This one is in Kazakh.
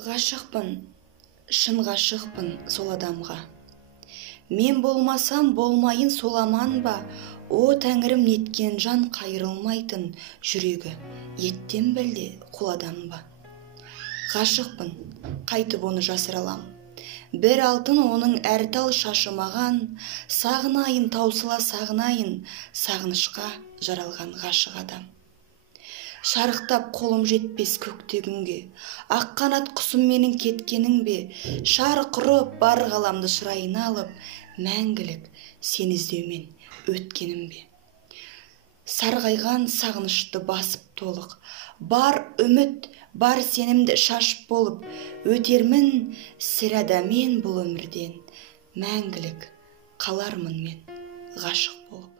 Ғашықпын, шын ғашықпын сол адамға. Мен болмасам болмайын сол аман ба, о тәңірім неткен жан қайырылмайтын жүрегі, еттен білде құл адам ба. Ғашықпын, қайтып оны жасыра алам. Бір алтын оның әр тал шашы маған, сағынайын таусыла сағынайын, сағынышқа жаралған ғашық адам. Шарықтап қолым жетпес көктегінге, ақ қанат құсым менің кеткенің бе, шарық ұрып бар ғаламды шырайына алып, мәңгілік сені іздеумен өткенім бе. Сарғайған сағынышты басып толық, бар үміт, бар сенімді шашып болып, өтермін сірәда мен бұл өмірден, мәңгілік қалармын мен ғашық болып.